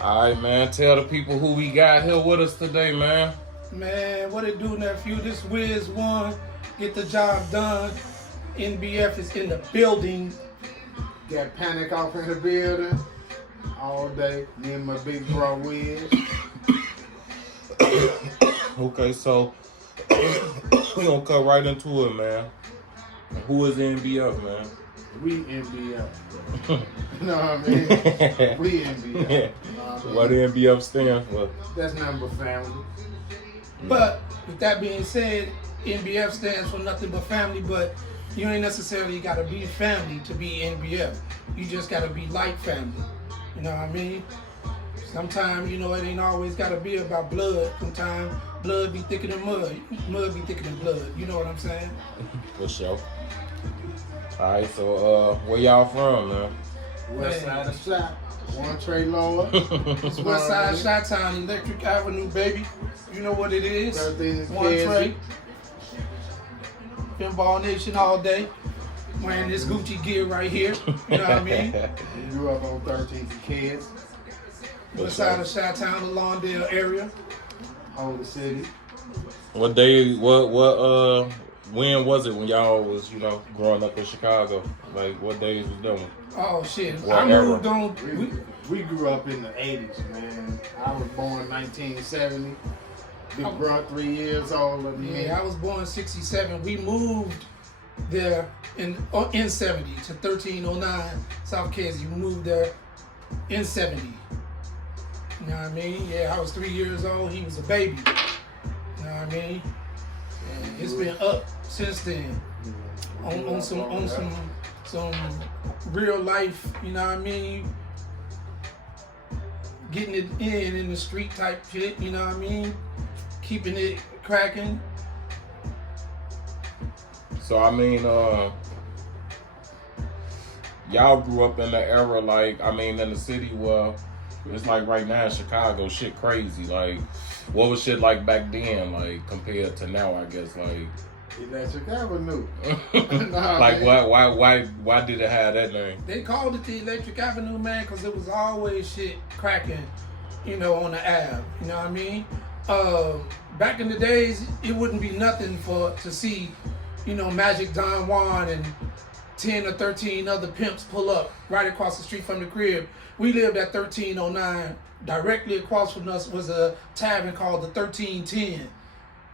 All right, man. Tell the people who we got here with us today, man. Man, what it do, nephew? This Wiz one, get the job done. NBF is in the building. Got Panic off in the building all day. Me and my big bro Wiz. Okay, so we gonna cut right into it, man. Who is NBF, man? We NBF. You know what I mean? We NBF. You know what I mean? What NBF stand for? That's number family. But with that being said, NBF stands for nothing but family, but you ain't necessarily gotta be family to be NBF. You just gotta be like family. You know what I mean? Sometimes, you know, it ain't always gotta be about blood. Sometimes blood be thicker than mud. Mud be thicker than blood. You know what I'm saying? For sure. Alright, so where y'all from, man? West side of shop. One Trey Lower. It's West Side Chi-Town, Electric Avenue, baby. You know what it is. 13th One Trey. Pinball Nation all day. Wearing this Gucci gear right here. You know what I mean? We grew up on 13th Kids. West Side of Chi-Town, the Lawndale area. Holy City. What day, when was it when y'all was, you know, growing up in Chicago? Like, what days was them? Oh, shit. What I moved era? on. We grew up in the 80s, man. I was born 1970. Big bro 3 years older than me. Yeah, I was born 67. We moved there in 70 to 1309 South Casey. We moved there in 70. You know what I mean? Yeah, I was 3 years old. He was a baby. You know what I mean? And it's been up since then. On some real life, you know what I mean? Getting it in the street type shit, you know what I mean? Keeping it cracking. So, I mean, y'all grew up in the era, like, I mean, in the city where it's like right now in Chicago, shit crazy. Like, what was shit like back then, like, compared to now, I guess, like... Electric Avenue. Like, why did it have that name? They called it the Electric Avenue, man, because it was always shit cracking, you know, on the Ave. You know what I mean? Back in the days, it wouldn't be nothing to see, you know, Magic Don Juan and 10 or 13 other pimps pull up right across the street from the crib. We lived at 1309. Directly across from us was a tavern called the 1310.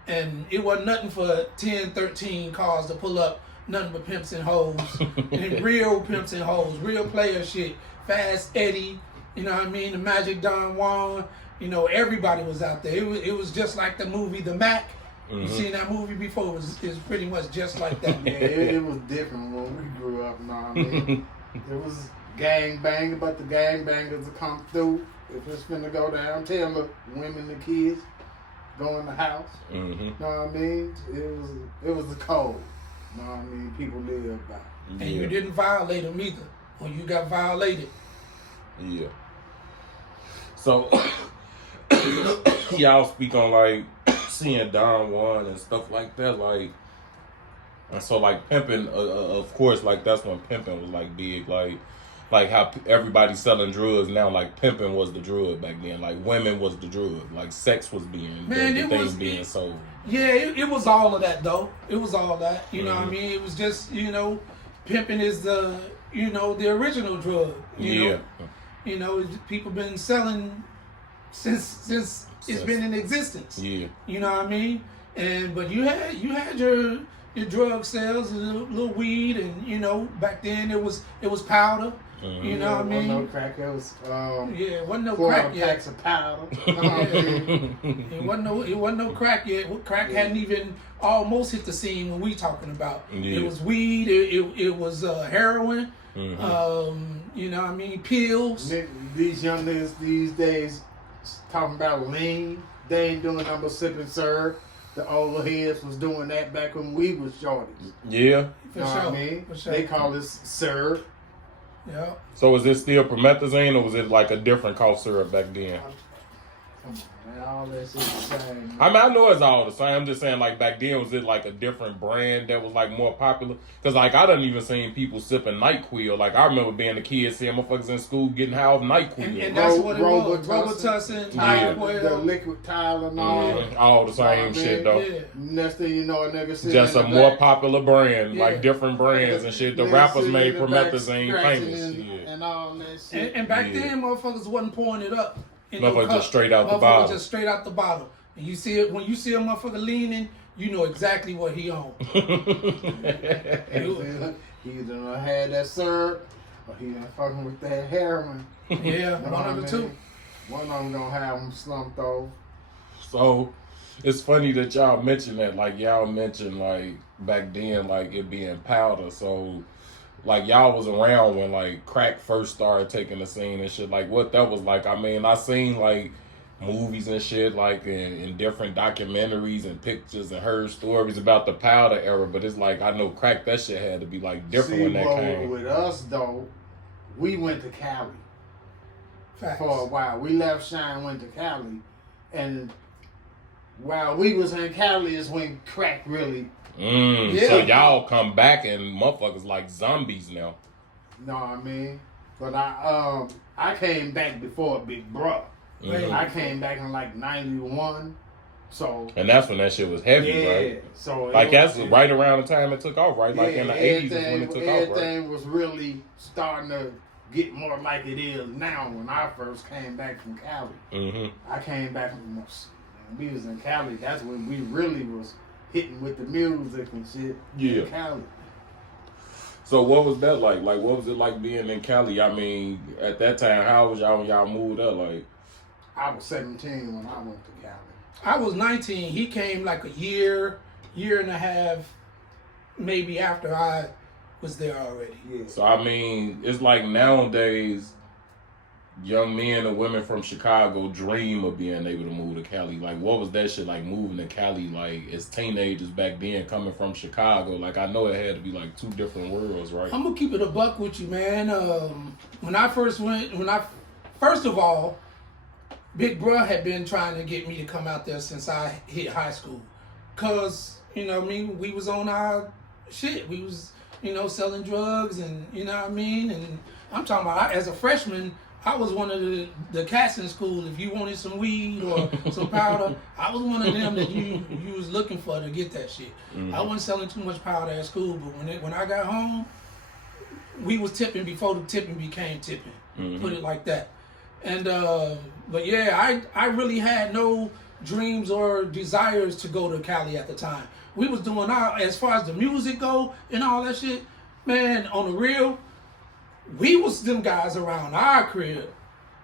And it wasn't nothing for 10, 13 cars to pull up, nothing but pimps and hoes. And real pimps and hoes, real player shit. Fast Eddie, you know what I mean? The Magic Don Juan, you know, everybody was out there. It was just like the movie The Mac. You seen that movie before? It was pretty much just like that. Yeah, it was different when we grew up, you know what I mean? It was gang banging, but the gang bangers would come through. If it's finna go down, tell the women, the kids, go in the house. You know what I mean? It was the code. You know what I mean? People lived by. And you didn't violate them either. When you got violated. Yeah. So, y'all speak on, like, seeing Don Juan and stuff like that, like, and so, like, pimping, of course, like, that's when pimping was, like, big, like how everybody's selling drugs now, like, pimping was the drug back then, like, women was the drug, like, sex was being, the things being sold. Yeah, it was all of that, though. It was all that, you know what I mean? It was just, you know, pimping is the, you know, the original drug, you know? You know, people been selling since it's been in existence. Yeah. You know what I mean? But you had your drug sales, a little weed, and you know, back then it was powder. You know what I mean? Wasn't no crack. It was it wasn't no crack yet. Packs of powder. It wasn't no crack yet. Crack hadn't even almost hit the scene when we talking about. It was weed. It was heroin. You know what I mean? Pills. These young niggas these days talking about lean. They ain't doing nothing but sip and serve. The old heads was doing that back when we was shorties. Yeah. You know what I mean? For sure. They call this syrup. Yeah. So was it still promethazine or was it like a different cough syrup back then? Man, all that shit the same. I mean, I know it's all the same. I'm just saying, like, back then, was it like a different brand that was like more popular? Because, like, I done even seen people sipping NyQuil. Like, I remember being a kid seeing motherfuckers in school getting high off NyQuil. And that's what it was. Robitussin, Yeah. The liquid Tylenol. All the same shit, though. Yeah. Next thing you know, a nigga sitting Just in a the more back, popular brand, like different brands and shit. The nigga rappers sitting made in the back promethazine scratching famous. And, Shit. and all that shit. And back then, motherfuckers wasn't pouring it up. Motherfuckers just straight out the bottle. Just straight out the bottle. And you see it when you see a motherfucker leaning, you know exactly what he on. He either had that syrup or he done fucking with that heroin. Yeah, one of the two. One of them gonna have him slumped over. So it's funny that y'all mentioned that. Like, y'all mentioned, like, back then, like, it being powder. So, like, y'all was around when, like, crack first started taking the scene and shit. Like, what that was like. I mean, I seen, like, movies and shit, like, in different documentaries and pictures and heard stories about the powder era. But it's like, I know crack, that shit had to be, like, different when that came. With us, though, we went to Cali. Facts. For a while. We left Shine, went to Cali. And while we was in Cali is when crack really... So y'all come back and motherfuckers like zombies now. Know what I mean? But I came back before Big Bruh. I came back in like 91. So and that's when that shit was heavy, right? So like that's right around the time it took off, right? Like in the 80s is when it took off, right? Everything was really starting to get more like it is now. When I first came back from Cali, I came back from we was in Cali. That's when we really was hitting with the music and shit. In Cali. So what was that like? Like, what was it like being in Cali? I mean, at that time, how was y'all when y'all moved up? Like, I was 17 when I went to Cali. I was 19. He came like a year and a half, maybe after I was there already. Yeah. So I mean, it's like nowadays, young men and women from Chicago dream of being able to move to Cali. Like, what was that shit like moving to Cali? Like, as teenagers back then, coming from Chicago, like I know it had to be like two different worlds, right? I'm gonna keep it a buck with you, man. First of all, Big Bruh had been trying to get me to come out there since I hit high school. Cause, you know what I mean, we was on our shit. We was, selling drugs and, you know what I mean? And I'm talking about, as a freshman, I was one of the cats in school. If you wanted some weed or some powder, I was one of them that you was looking for to get that shit. I wasn't selling too much powder at school, but when I got home, we was tipping before the tipping became tipping. Put it like that. And but yeah, I really had no dreams or desires to go to Cali at the time. We was doing as far as the music go and all that shit, man, on the real, we was them guys around our crib,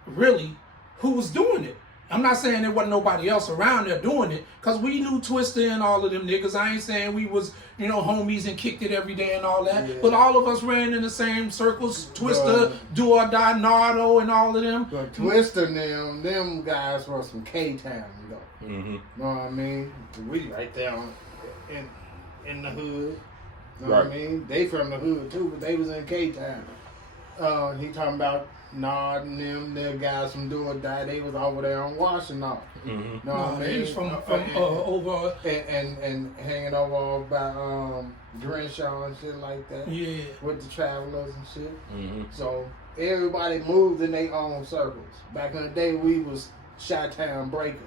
really, who was doing it. I'm not saying there wasn't nobody else around there doing it, because we knew Twister and all of them niggas. I ain't saying we was, homies and kicked it every day and all that. Yeah. But all of us ran in the same circles. Twister, Do or Die, Nardo, and all of them. But Twister and them guys were from K-Town, though. Know what I mean? We right there in the hood. Know what I mean? They from the hood, too, but they was in K-Town. He talking about Nod and them guys from Do or Die. They was over there on Washington. Know what I mean? He was from over and hanging over by Crenshaw and shit like that. Yeah, with the Travelers and shit. So everybody moved in their own circles. Back in the day, we was Chi-Town Breakers.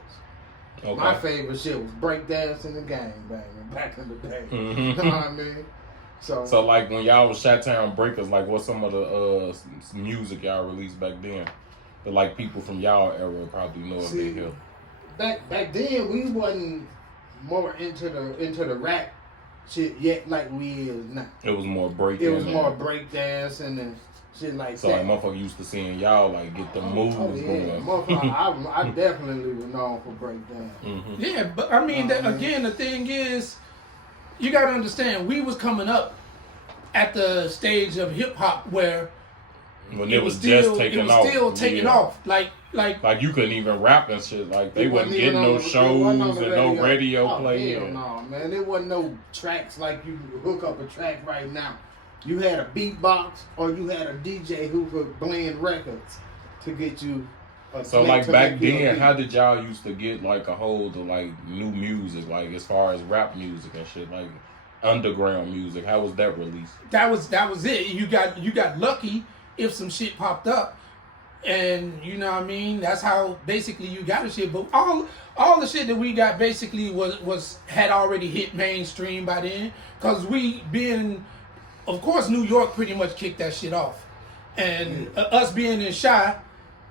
Okay. My favorite shit was breakdancing and gangbanging back in the day. You know what I mean? So like when y'all was Chi-Town Breakers, like what's some of the music y'all released back then? That like people from y'all era probably know if they hear. Back then we wasn't more into the rap shit yet like we is now. It was more breaking. It was more breakdancing and shit like so that. So like motherfucker used to seeing y'all like get the moves going. I definitely was known for breakdance. Yeah, but I mean, again, the thing is, you gotta understand, we was coming up at the stage of hip hop where when it was still taking off. Like you couldn't even rap and shit. Like they wasn't getting no shows and no radio playing. Hell no, man. There wasn't no tracks like you hook up a track right now. You had a beatbox or you had a DJ who could blend records to get you So like back then, how did y'all used to get like a hold of like new music, like as far as rap music and shit, like underground music? How was that released? That was it. You got lucky if some shit popped up, and you know what I mean. That's how basically you got the shit. But all the shit that we got basically had already hit mainstream by then, cause we being, of course, New York pretty much kicked that shit off, and us being in Chi,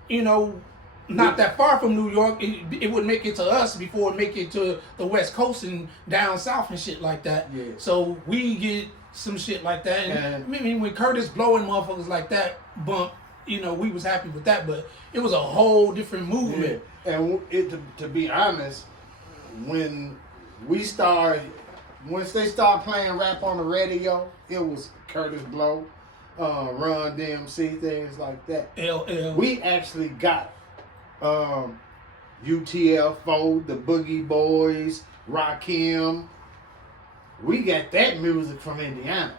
you know. Not that far from New York, it would make it to us before it make it to the West Coast and down south and shit like that. Yeah. So we get some shit like that. And I mean, when Curtis blowing motherfuckers like that bump, you know, we was happy with that. But it was a whole different movement. Yeah. And to be honest, once they started playing rap on the radio, it was Curtis Blow, Run DMC, things like that. LL. We actually got UTF-4, the Boogie Boys, Rakim. We got that music from Indiana.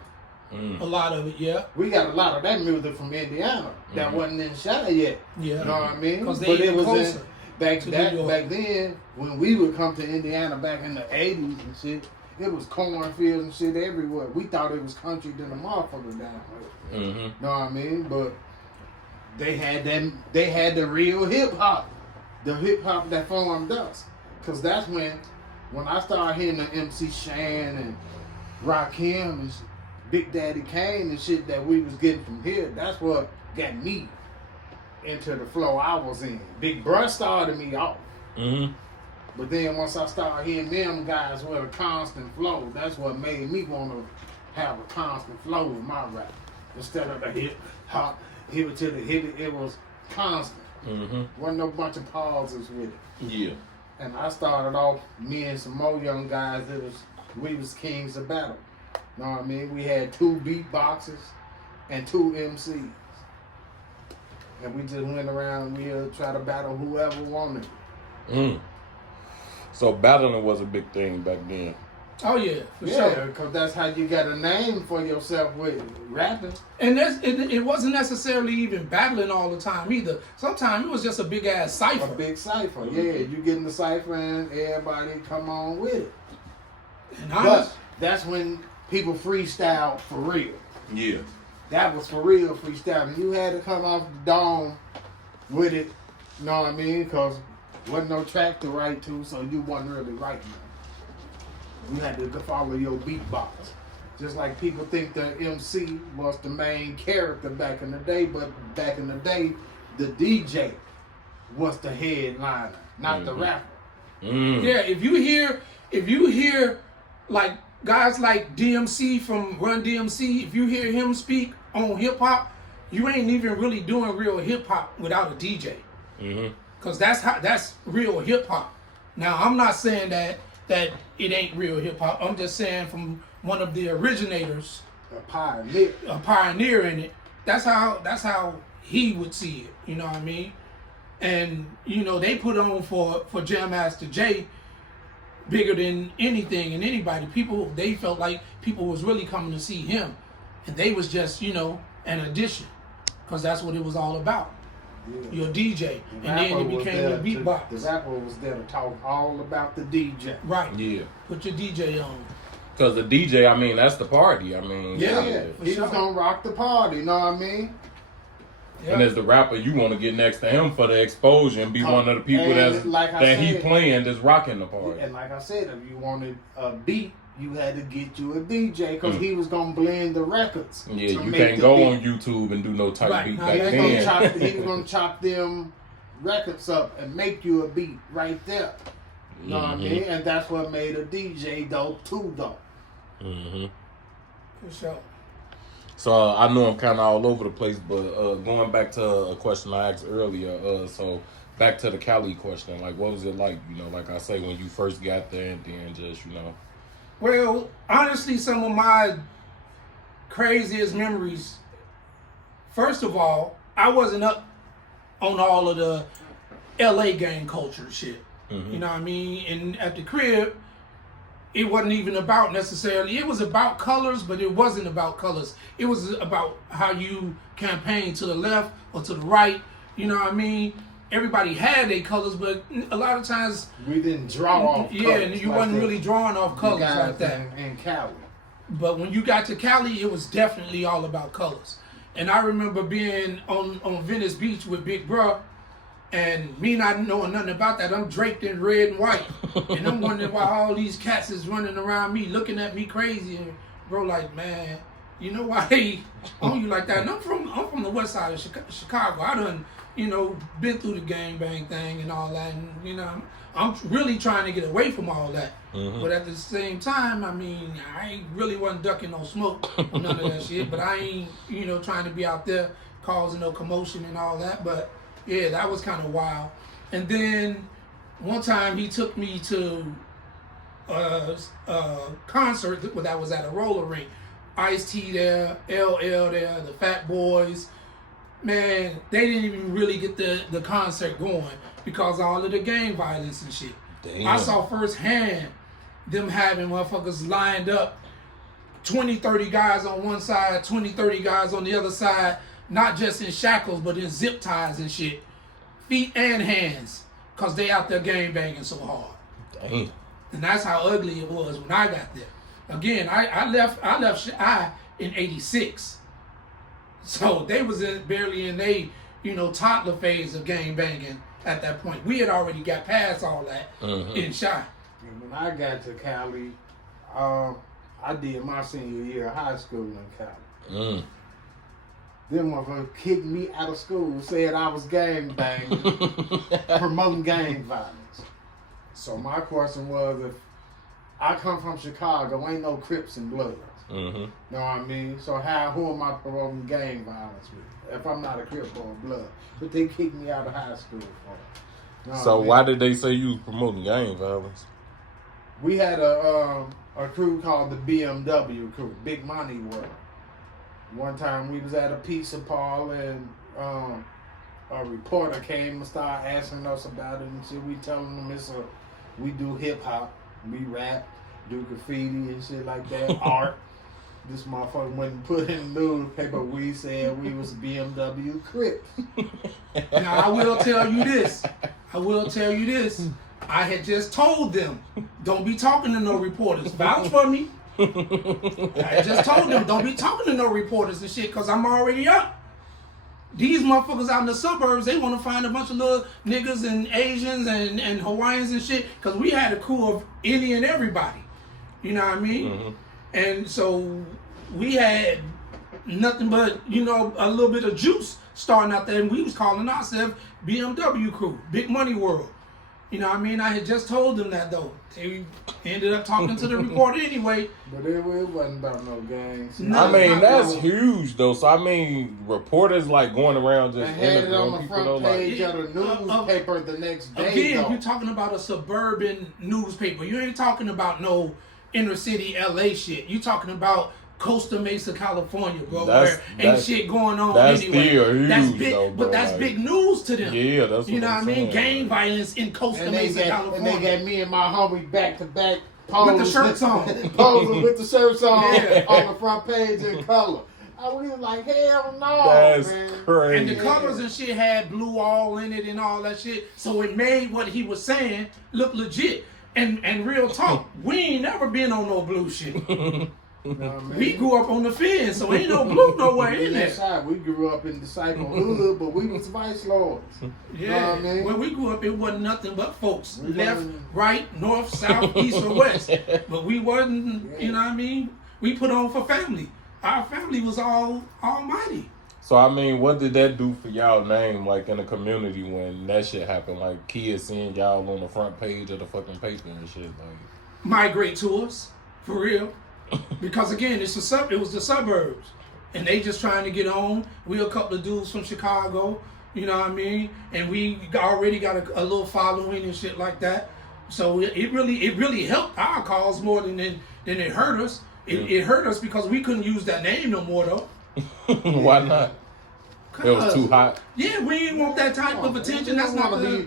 A lot of it, yeah. We got a lot of that music from Indiana that wasn't in Chi yet. Yeah. You know what I mean? Because But it was closer back to New York. then when we would come to Indiana back in the 80s and shit, it was cornfields and shit everywhere. We thought it was country than a motherfucker down here. Mm-hmm. Know what I mean? But they had the real hip hop. The hip hop that formed us. Cause that's when I started hearing the MC Shan and Rakim and Big Daddy Kane and shit that we was getting from here, that's what got me into the flow I was in. Big Bruh started me off. Mm-hmm. But then once I started hearing them guys with a constant flow, that's what made me want to have a constant flow with my rap. Instead of the hip hop, hip it to the hip it was constant. Mm-hmm. Wasn't no bunch of pauses with it. Yeah. And I started off, me and some more young guys, we was kings of battle. Know what I mean? We had 2 beatboxers and 2 MCs. And we just went around, we'll try to battle whoever wanted. So battling was a big thing back then. Oh yeah, for Yeah, sure. because that's how you got a name for yourself with rapping. And it wasn't necessarily even battling all the time either. Sometimes it was just a big ass cipher. A big cipher, yeah. You get in the cipher and everybody come on with it. And But that's when people freestyle for real. Yeah. That was for real freestyling. You had to come off the dome with it, you know what I mean? Because wasn't no track to write to, so you wasn't really writing. You had to follow your beatbox. Just like people think the MC was the main character back in the day, but back in the day, the DJ was the headliner, not the rapper. Yeah, if you hear like guys like DMC from Run DMC, if you hear him speak on hip hop, you ain't even really doing real hip hop without a DJ. Cause that's real hip hop. Now I'm not saying that it ain't real hip hop. I'm just saying from one of the originators, A pioneer in it. That's how he would see it. You know what I mean? And you know they put on for Jam Master Jay bigger than anything and anybody. They felt like people was really coming to see him, and they was just an addition, because that's what it was all about. Yeah. Your DJ, and then it became your beatbox. The rapper was there to talk all about the DJ. Right. Yeah. Put your DJ on. Because the DJ, I mean, that's the party. I mean, Yeah. He was gonna rock the party. You know what I mean? And as the rapper, you want to get next to him for the exposure and be one of the people he playing that's rocking the party. And like I said, if you wanted a beat, you had to get you a DJ because he was gonna blend the records. Yeah, you can't go on YouTube and do no type beat back then. He was gonna chop them records up and make you a beat right there. You know what I mean? And that's what made a DJ dope too, though. For sure. So I know I'm kind of all over the place, but going back to a question I asked earlier, so back to the Cali question, like what was it like, like I say, when you first got there and then just, Well, honestly, some of my craziest memories, first of all, I wasn't up on all of the LA gang culture shit. You know what I mean? And at the crib, it wasn't even about necessarily, it was about colors, but it wasn't about colors. It was about how you campaign to the left or to the right, you know what I mean? everybody had their colors, but a lot of times we didn't draw off. Yeah, and you like wasn't really drawing off colors like that. In Cali. But when you got to Cali, it was definitely all about colors. And I remember being on Venice Beach with Big Bruh, and me not knowing nothing about that. I'm draped in red and white, and I'm wondering why all these cats is running around me, looking at me crazy. And bro, like, man, you know why they on you like that? And I'm from the west side of Chicago. I done, been through the gangbang thing and all that, and I'm really trying to get away from all that. Mm-hmm. But at the same time, I mean, I really wasn't ducking no smoke or none of that shit. But I ain't, trying to be out there causing no commotion and all that. But yeah, that was kind of wild. And then one time he took me to a concert that was at a roller rink. Ice-T there, LL there, the Fat Boys. Man, they didn't even really get the concert going because of all of the gang violence and shit. Damn. I saw firsthand them having motherfuckers lined up, 20, 30 guys on one side, 20, 30 guys on the other side, not just in shackles, but in zip ties and shit. Feet and hands, because they out there gang banging so hard. Damn. And that's how ugly it was when I got there. Again, I left Chi in 86. So they was barely in they, toddler phase of gang banging at that point. We had already got past all that in Chi. And when I got to Cali, I did my senior year of high school in Cali. Them motherfuckers kicked me out of school, said I was gang banging, promoting gang violence. So my question was, if I come from Chicago, ain't no Crips and Bloods. Mm-hmm. Know what I mean? So who am I promoting gang violence with? If I'm not a Crip or a Blood. But they kicked me out of high school for it. So why did they say you was promoting gang violence? We had a crew called the BMW crew, Big Money World. One time we was at a pizza parlor and a reporter came and started asking us about it and shit. We telling them we do hip hop, we rap, do graffiti and shit like that, art. This motherfucker went and put in the newspaper. We said we was BMW Crips. Now I will tell you this. I had just told them, don't be talking to no reporters. Vouch for me. I just told them, don't be talking to no reporters and shit, because I'm already up. These motherfuckers out in the suburbs, they want to find a bunch of little niggas and Asians and Hawaiians and shit, because we had a crew of any and everybody. You know what I mean? Mm-hmm. And so we had nothing but, a little bit of juice starting out there, and we was calling ourselves BMW Crew, Big Money World. You know what I mean? I had just told them that, though. They ended up talking to the reporter anyway. But it wasn't about no gangs. I mean, that's huge, though. So, I mean, reporters, going around just interviewing people. On the front page of the newspaper the next day, again, you're talking about a suburban newspaper. You ain't talking about no inner city LA shit. You talking about Costa Mesa, California, bro, where ain't shit going on anyway. Huge, that's big, though, bro, but that's big news to them. Yeah, that's what I mean. Gang violence in Costa Mesa, California. And they got me and my homie back to back with the shirts on, posing with the shirts on on the front page in color. We was like, hell no, that's man. crazy. And the colors and shit had blue all in it and all that shit, so it made what he was saying look legit. And real talk, we ain't never been on no blue shit. We grew up on the fence, so ain't no blue nowhere in there. We grew up in Disciple Hood, but we was vice lords. Yeah, you know what I mean? When we grew up, it wasn't nothing but folks. Left, right, north, south, east, or west. But we wasn't, you know what I mean? We put on for family. Our family was all almighty. So, I mean, what did that do for y'all name, in the community when that shit happened? Kids seeing y'all on the front page of the fucking paper and shit, Migrate to us, for real. Because, again, it was the suburbs. And they just trying to get on. We a couple of dudes from Chicago, you know what I mean? And we already got a little following and shit like that. So, it really helped our cause more than it hurt us. It hurt us because we couldn't use that name no more, though. Why not? It was too hot. Yeah, we didn't want that type of attention. That's not the.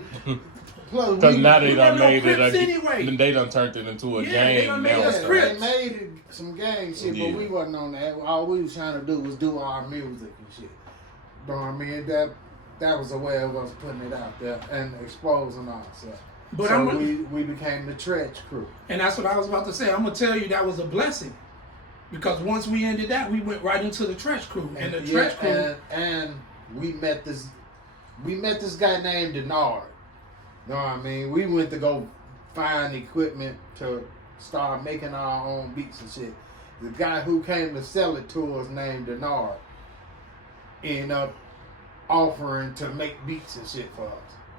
Because now they done made it. Anyway. They done turned it into a game. They done made us Crips. They made it some gang shit, but we wasn't on that. All we was trying to do was do our music and shit. You know what I mean? that was a way of us putting it out there and exposing ourselves. But so we became the Trench Crew. And that's what I was about to say. I'm gonna tell you that was a blessing. Because once we ended that, we went right into the Trench Crew. And the Trench Crew, and we met this guy named Denard. Know what I mean? We went to go find equipment to start making our own beats and shit. The guy who came to sell it to us named Denard ended up offering to make beats and shit for us.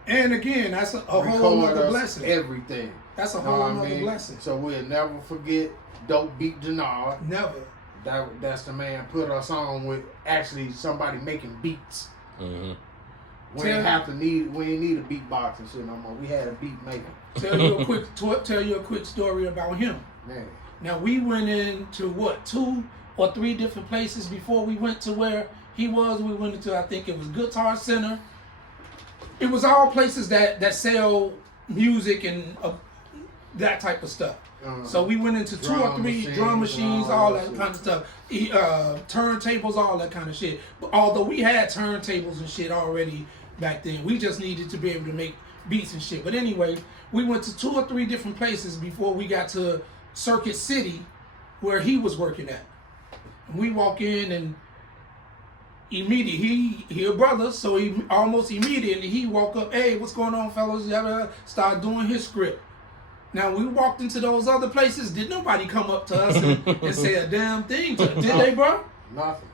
And again, that's a whole other blessing. Everything. That's a whole other blessing. So we'll never forget Dope Beat Denard. Never. That's the man put us on with actually somebody making beats. Mm-hmm. We ain't need a beatbox and shit no more. We had a beat maker. Tell you a quick story about him. Man. Now we went into 2 or 3 different places before we went to where he was. We went into, I think it was Guitar Center. It was all places that sell music and that type of stuff. So we went into 2 or 3 drum machines, all that kind of stuff. Turntables, all that kind of shit. But although we had turntables and shit already back then, we just needed to be able to make beats and shit. But anyway, we went to 2 or 3 different places before we got to Circuit City, where he was working at. And we walk in and immediately, he a brother, so he almost immediately he walk up, hey, what's going on, fellas? Start doing his script. Now, we walked into those other places, did nobody come up to us and say a damn thing to us? Did they, bro? Nothing.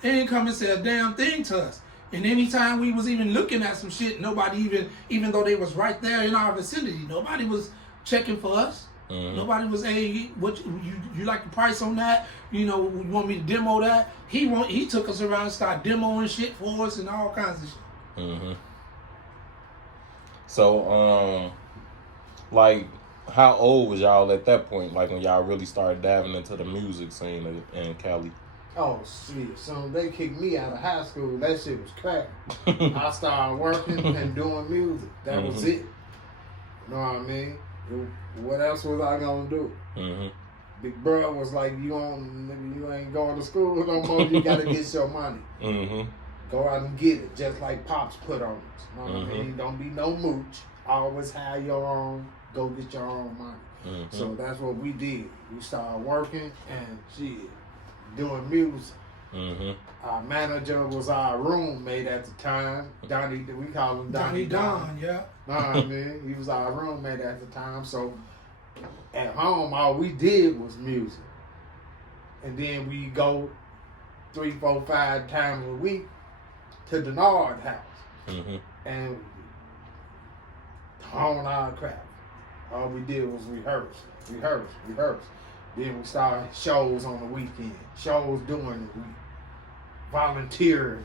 They didn't come and say a damn thing to us. And anytime we was even looking at some shit, nobody even though they was right there in our vicinity, nobody was checking for us. Mm-hmm. Nobody was, hey, what you like the price on that? You want me to demo that? He took us around and started demoing shit for us and all kinds of shit. Mm-hmm. So, like, how old was y'all at that point? Like when y'all really started diving into the music scene in Cali? Oh shit! So they kicked me out of high school. That shit was cracking. I started working and doing music. That was it. You know what I mean? What else was I gonna do? Mm-hmm. Big bro was like, you ain't going to school no more. You gotta get your money. Mm-hmm. Go out and get it, just like Pops put on us. You know what I mean? Don't be no mooch. Always have your own. Go get your own money. Mm-hmm. So that's what we did. We started working and shit, doing music. Mm-hmm. Our manager was our roommate at the time. Donnie, we call him Donnie Don. Yeah. Know what I mean? He was our roommate at the time. So at home, all we did was music. And then we go 3, 4, 5 times a week to Denard house. Mm-hmm. And hone our craft. All we did was rehearse. Then we started shows on the weekend, shows during the week, volunteer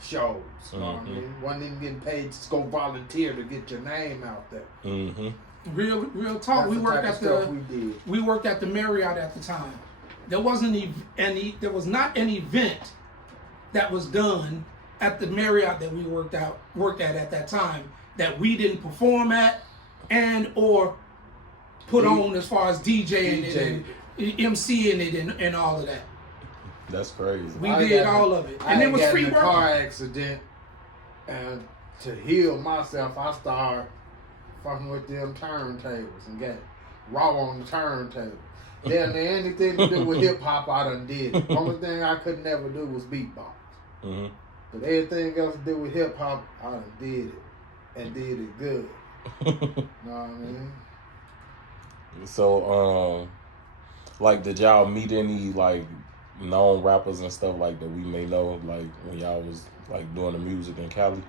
shows. You know what I mean? Wasn't even getting paid to go volunteer to get your name out there. Mm-hmm. Real talk. We worked at the Marriott at the time. There was not an event that was done at the Marriott that we worked at that time that we didn't perform at and or put on as far as DJing it and MCing it and all of that. That's crazy. We did all of it. And it was free work. I got in a car accident, and to heal myself, I started fucking with them turntables and got raw on the turntable. Then anything to do with hip hop, I done did it. Only thing I could never do was beatbox. Mm-hmm. But everything else to do with hip hop, I done did it. And did it good. You know what I mean? So, like, did y'all meet any, like, known rappers and stuff like that we may know, like, when y'all was, like, doing the music in Cali?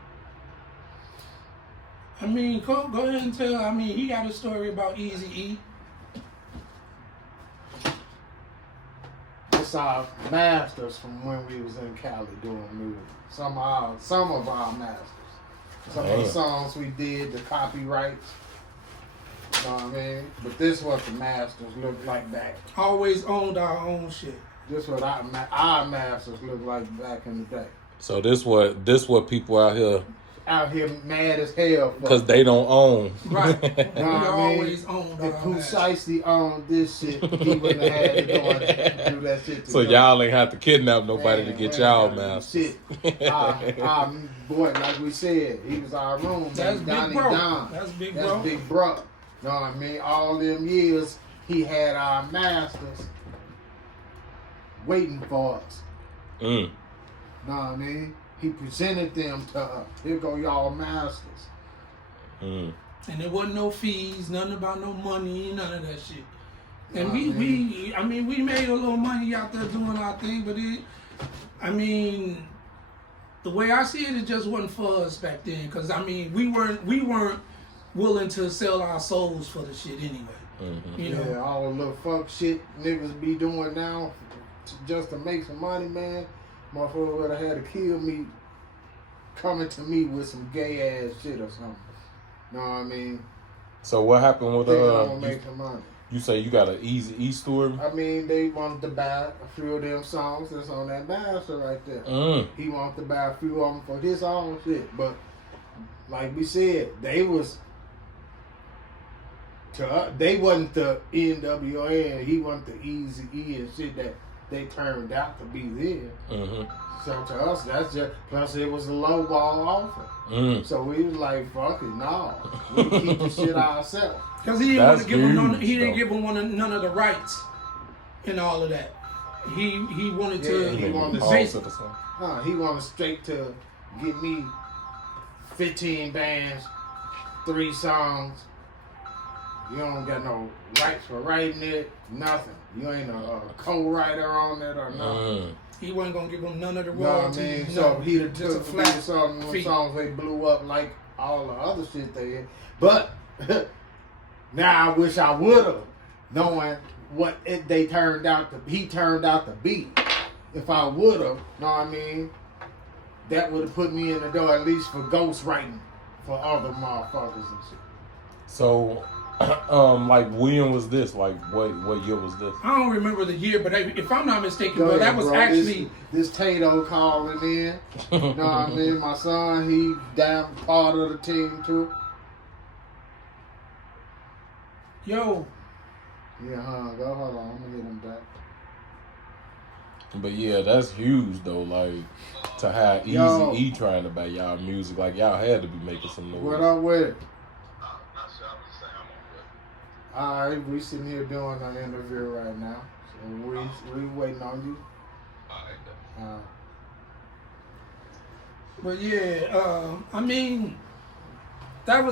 I mean, go ahead and tell. I mean, he got a story about Eazy-E. It's our masters from when we was in Cali doing music. Some of our masters. Some of the songs we did, the copyrights. You know what I mean? But this is what the masters look like back. Always owned our own shit. This is what our masters look like back in the day. So this what people out here out here mad as hell for. Because they don't own. Right. Know We what I mean? always owned If all that. precisely owned this shit, he wouldn't have had to go and do that shit. So y'all ain't have to kidnap nobody Man, to get man, y'all man, masters. Shit. Boy, like we said, he was our room. That's Big Donnie Bro. Don. That's Big That's Bro. Big Bro. Know what I mean? All them years, he had our masters waiting for us. Mm. Know what I mean? He presented them to us. Here go y'all masters. Mm. And there wasn't no fees, nothing about no money, none of that shit. And Nah, we made a little money out there doing our thing, but the way I see it just wasn't for us back then. Cause we weren't willing to sell our souls for the shit anyway. Mm-hmm. You know? Yeah, all the little fuck shit niggas be doing now just to make some money, man. Motherfucker would have had to kill me coming to me with some gay ass shit or something. Know what I mean? So what happened with I'm gonna make some money. You say you got an Easy E story? I mean, they wanted to buy a few of them songs that's on that master right there. Mm. He wanted to buy a few of them for his own shit, but like we said, they was to us, they wasn't the NWA, and he wasn't the Easy E and shit that they turned out to be then. Mm-hmm. So to us, that's just plus it was a low ball offer. Mm. So we was like, fuck it, no, we keep the shit ourselves. Cause he didn't want to give him none. huge, He didn't though. give him none of the rights and all of that. He wanted Yeah, to. he wanted to All say- to the song. He wanted straight to get me 15 bands, 3 songs. You don't got no rights for writing it, nothing. You ain't a co-writer on it or nothing. Mm. He wasn't gonna give him none of the You know what I royalties. mean? nothing. So he done Just a took flat some fee. songs they blew up like all the other shit they had. But now I wish I would have knowing what he turned out to be. If I would have, know what I mean? That would have put me in the door at least for ghostwriting for other motherfuckers and shit. So, like when was this? Like what year was this? I don't remember the year, but if I'm not mistaken, Go bro, ahead, that was bro. actually this Tato calling in. Know what I mean? My son, he damn part of the team too. yo. Yeah, go hold on, I'm gonna hit him back. But yeah, that's huge though. Like to have Yo. Easy E trying to buy y'all music, like y'all had to be making some noise. What up with it? Alright, we sitting here doing an interview right now. So we waiting on you. But yeah, that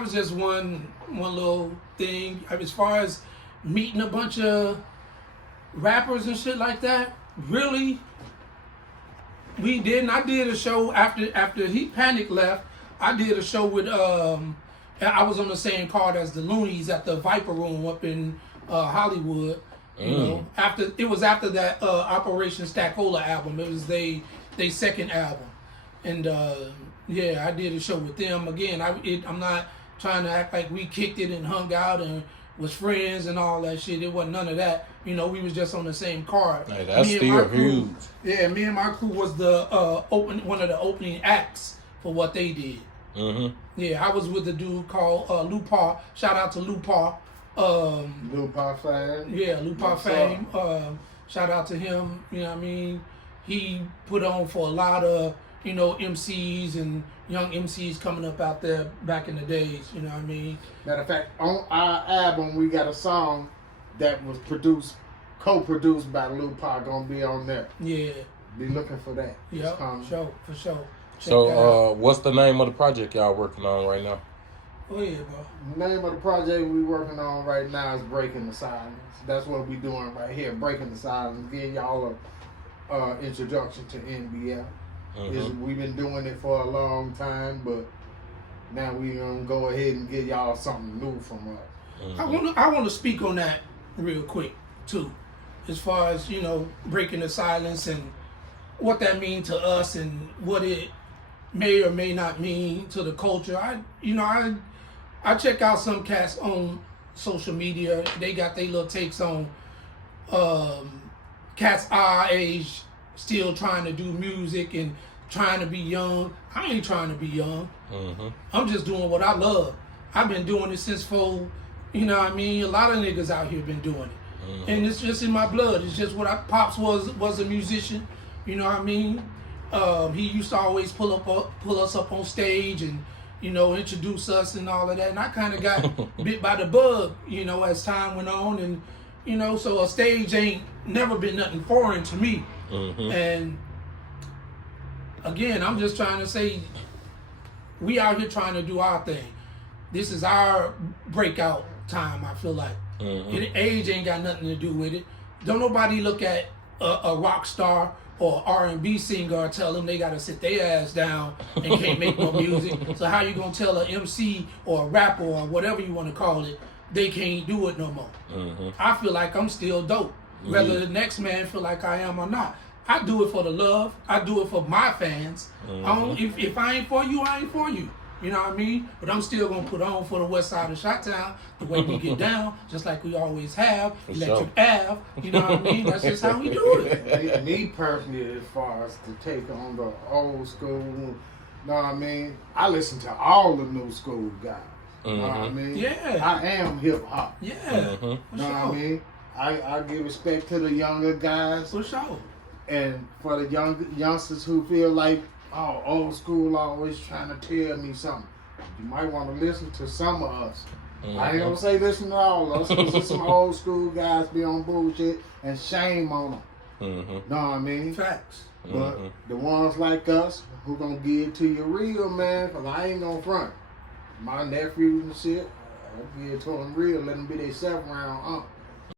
was just one little thing. As far as meeting a bunch of rappers and shit like that, really, we didn't. I did a show after he Panic left. I did a show with I was on the same card as the Loonies at the Viper Room up in Hollywood. You know, after that Operation Stackola album. It was they second album, and yeah, I did a show with them again. I'm not trying to act like we kicked it and hung out and was friends and all that shit. It wasn't none of that. You know, we was just on the same card. Hey, that's Me and my still crew- huge. Yeah, me and my crew was the one of the opening acts for what they did. Mm-hmm. Yeah, I was with a dude called Lupar. Shout out to Lupar. Lupa fan. Yeah, Lupar What's fame. Shout out to him. You know what I mean? He put on for a lot of, you know, MCs and young MCs coming up out there back in the days. You know what I mean? Matter of fact, on our album we got a song that was co-produced by Lupa, gonna be on there. Yeah. Be looking for that. Yeah. It's coming. For sure. Check that out. So, what's the name of the project y'all working on right now? Oh yeah, bro. The name of the project we working on right now is Breaking the Silence. That's what we doing right here, Breaking the Silence, giving y'all a introduction to NBF. We've been doing it for a long time, but now we gonna go ahead and give y'all something new from us. I want to speak on that real quick too, as far as, you know, breaking the silence and what that means to us and what it may or may not mean to the culture. I check out some cats on social media. They got their little takes on cats our age still trying to do music and trying to be young. I ain't trying to be young. Mm-hmm. I'm just doing what I love. I've been doing it since you know what I mean? A lot of niggas out here been doing it. Mm-hmm. And it's just in my blood. It's just what Pops was a musician. You know what I mean? He used to always pull us up on stage and, you know, introduce us and all of that. And I kind of got bit by the bug, you know, as time went on. And, you know, so a stage ain't never been nothing foreign to me. Mm-hmm. And again, I'm just trying to say, we out here trying to do our thing. This is our breakout time, I feel like. Mm-hmm. Age ain't got nothing to do with it. Don't nobody look at a rock star or R&B singer or tell them they gotta sit their ass down and can't make no music. So how you gonna tell an MC or a rapper or whatever you want to call it, they can't do it no more? Mm-hmm. I feel like I'm still dope, whether the next man feel like I am or not. I do it for the love. I do it for my fans. Mm-hmm. If I ain't for you, I ain't for you. You know what I mean? But I'm still gonna put on for the west side of Chi-Town the way we get down, just like we always have. For Electric sure. Ave. You know what I mean? That's just how we do it. Me personally, as far as to take on the old school, know what I mean? I listen to all the new school guys. Know what I mean? Yeah. I am hip hop. Yeah. Mm-hmm. For Know what I sure. mean? I give respect to the younger guys, For sure. and for the youngsters who feel like, oh, old school always trying to tell me something. You might want to listen to some of us. Mm-hmm. I ain't gonna say listen to all of us, because some old school guys be on bullshit, and shame on them. Mm-hmm. Know what I mean? Facts. But the ones like us who gonna give it to you real, man, because I ain't gonna front. My nephews and shit, I give it to them real, let them be they 7th round